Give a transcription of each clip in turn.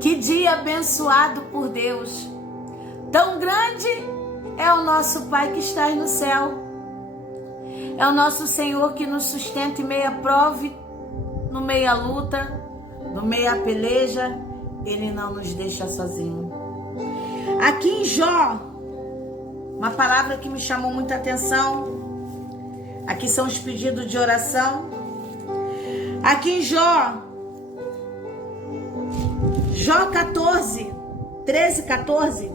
Que dia abençoado por Deus. Tão grande é o nosso Pai que está no céu. É o nosso Senhor que nos sustenta em meia prova, no meia luta, no meia peleja. Ele não nos deixa sozinho. Aqui em Jó, uma palavra que me chamou muita atenção. Aqui são os pedidos de oração. Aqui em Jó 14, 13, 14.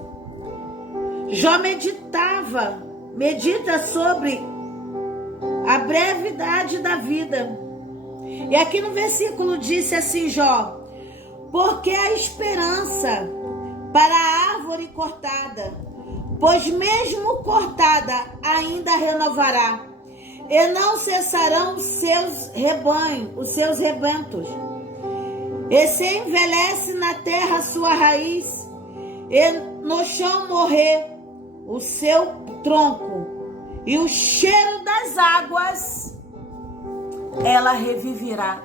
Jó medita sobre a brevidade da vida. E aqui no versículo disse assim, Jó: porque a esperança para a árvore cortada, pois mesmo cortada ainda renovará, e não cessarão os seus rebentos. E se envelhece na terra a sua raiz, e no chão morrer o seu tronco, e o cheiro das águas ela reviverá.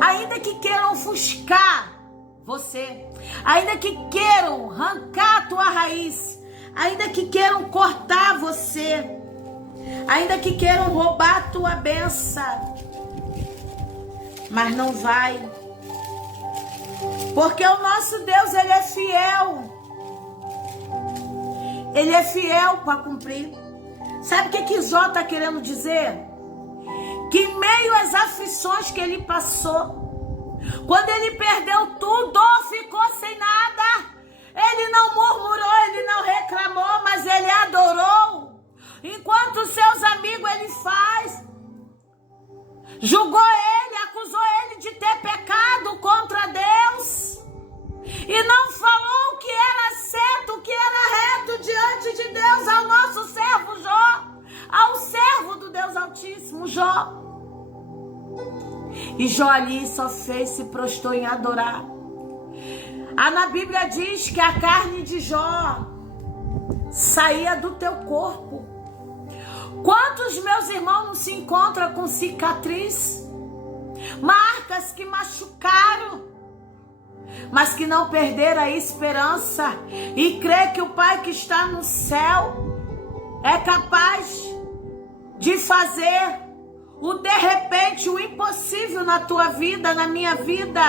Ainda que queiram ofuscar você, ainda que queiram arrancar a tua raiz, ainda que queiram cortar você, ainda que queiram roubar a tua bênção, mas não vai, porque o nosso Deus, Ele é fiel. Ele é fiel para cumprir. Sabe o que Jó está querendo dizer? Que em meio às aflições que ele passou, quando ele perdeu tudo, ficou sem nada, ele não murmurou, ele não reclamou, mas ele adorou. Enquanto seus amigos ele julgou ele, acusou ele de ter pecado contra Deus, e não falou o que era certo, o que era reto diante de Deus, ao nosso servo Jó, ao servo do Deus Altíssimo, Jó. E Jó ali só se prostrou em adorar. Na Bíblia diz que a carne de Jó saía do teu corpo. Quantos meus irmãos não se encontram com cicatriz, marcas que machucaram, mas que não perderam a esperança e crê que o Pai que está no céu é capaz de fazer o de repente, o impossível na tua vida, na minha vida.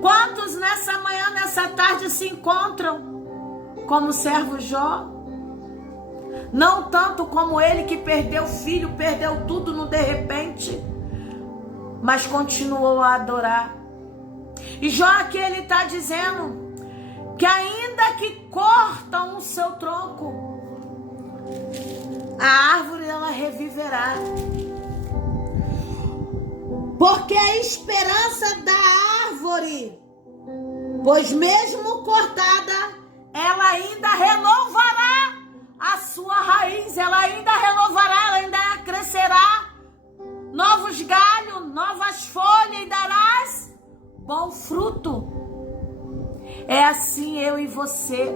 Quantos nessa manhã, nessa tarde se encontram como o servo Jó? Não tanto como ele que perdeu o filho, perdeu tudo no de repente, mas continuou a adorar. E Jó aqui ele está dizendo que ainda que cortam o seu tronco, a árvore ela reviverá. Porque a esperança da árvore, pois mesmo cortada, ela ainda renovará a sua raiz, ela ainda renovará, ela ainda crescerá novos galhos, novas folhas, e darás bom fruto. É assim eu e você.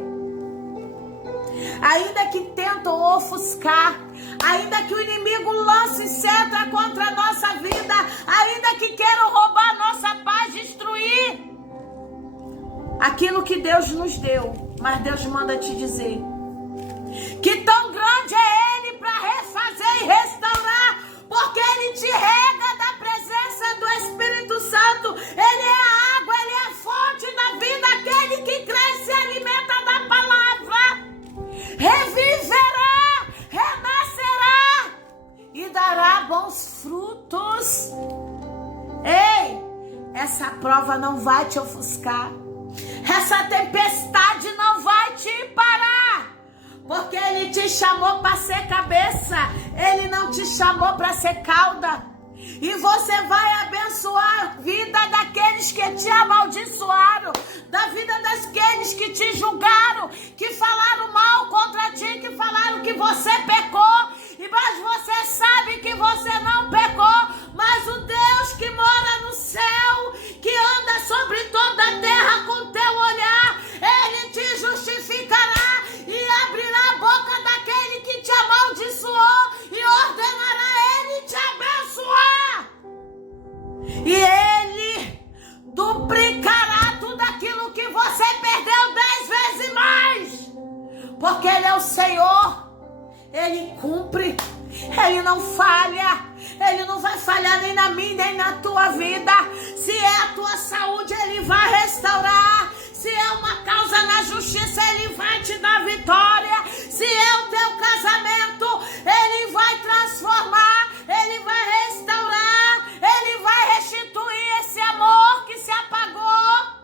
Ainda que tentam ofuscar, ainda que o inimigo lance seta contra a nossa vida, ainda que queiram roubar nossa paz, destruir aquilo que Deus nos deu, mas Deus manda te dizer que tão grande é Ele para refazer e restaurar, porque Ele te rega da presença do Espírito Santo. Ele é a água, Ele é a fonte da vida, aquele que cresce e se alimenta da palavra. Reviverá, renascerá e dará bons frutos. Ei, essa prova não vai te ofuscar, essa tempestade não vai te parar, porque Ele te chamou para ser cabeça, Ele não te chamou para ser cauda. E você vai abençoar a vida daqueles que te amaldiçoaram, da vida daqueles que te julgaram, que falaram mal contra ti, que falaram que você pecou, mas você sabe que você não pecou. Mas o Deus que mora no céu, que anda sobre toda a terra com teu olhar, Ele te justificará e abrirá a boca daquele que te amaldiçoou e ordenará Ele te abençoar. E Ele, do é o Senhor, Ele cumpre, Ele não falha, Ele não vai falhar nem na minha, nem na tua vida. Se é a tua saúde, Ele vai restaurar. Se é uma causa na justiça, Ele vai te dar vitória. Se é o teu casamento, Ele vai transformar, Ele vai restaurar, Ele vai restituir esse amor que se apagou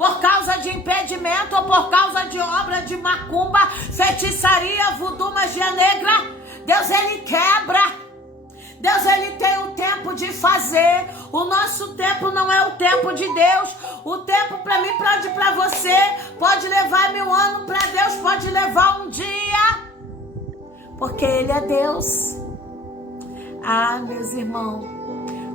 por causa de impedimento ou por causa de obra de macumba, feitiçaria, voodoo, magia negra. Deus, Ele quebra. Deus, Ele tem o tempo de fazer. O nosso tempo não é o tempo de Deus. O tempo para mim, para você, pode levar 1000 anos, para Deus pode levar um dia. Porque Ele é Deus. Ah, meus irmãos,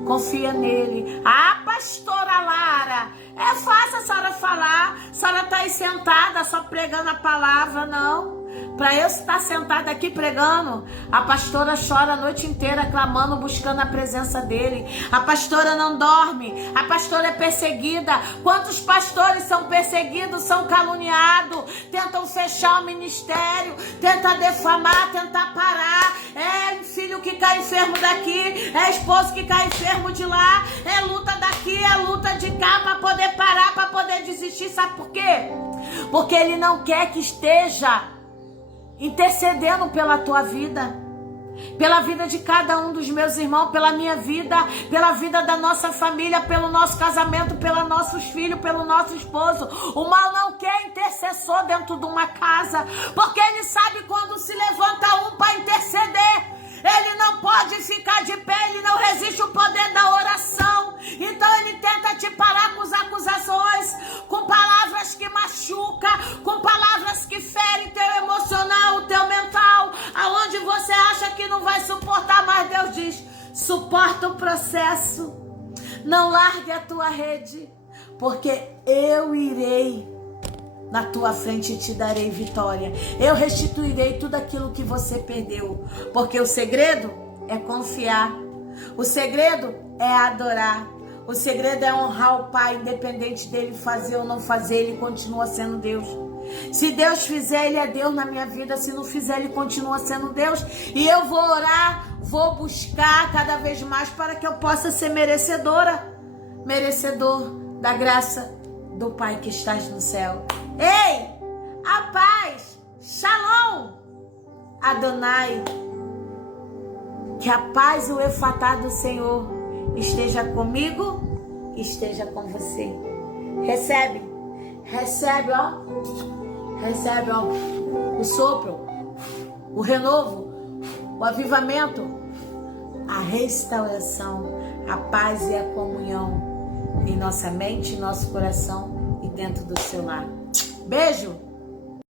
confia nele. Ah, pastora Lara, é fácil a senhora falar. A senhora está aí sentada só pregando a palavra, não. Para eu estar sentada aqui pregando, a pastora chora a noite inteira clamando, buscando a presença dele. A pastora não dorme, a pastora é perseguida. Quantos pastores são perseguidos, são caluniados, tentam fechar o ministério, tentam defamar, tentar parar. É filho que cai enfermo daqui, é esposo que cai enfermo de lá, é luta daqui, é luta de cá para poder parar, para poder desistir. Sabe por quê? Porque ele não quer que esteja intercedendo pela tua vida, pela vida de cada um dos meus irmãos, pela minha vida, pela vida da nossa família, pelo nosso casamento, pelos nossos filhos, pelo nosso esposo. O mal não quer intercessor dentro de uma casa, porque ele sabe quando se levanta um para interceder. Ele não pode ficar de pé, ele não resiste o poder da oração. Então ele tenta te parar com as acusações, com palavras que machucam, com palavras que ferem teu emocional, o teu mental, aonde você acha que não vai suportar, mas Deus diz: suporta o processo, não largue a tua rede, porque eu irei na tua frente e te darei vitória. Eu restituirei tudo aquilo que você perdeu. Porque o segredo é confiar. O segredo é adorar. O segredo é honrar o Pai, independente dele fazer ou não fazer, ele continua sendo Deus. Se Deus fizer, ele é Deus na minha vida. Se não fizer, ele continua sendo Deus. E eu vou orar, vou buscar cada vez mais para que eu possa ser merecedora, merecedor da graça do Pai que estás no céu. Ei, a paz, Shalom, Adonai, que a paz e o efatá do Senhor esteja comigo, esteja com você. Recebe, ó, recebe, ó, o sopro, o renovo, o avivamento, a restauração, a paz e a comunhão em nossa mente, em nosso coração e dentro do seu lar. Beijo!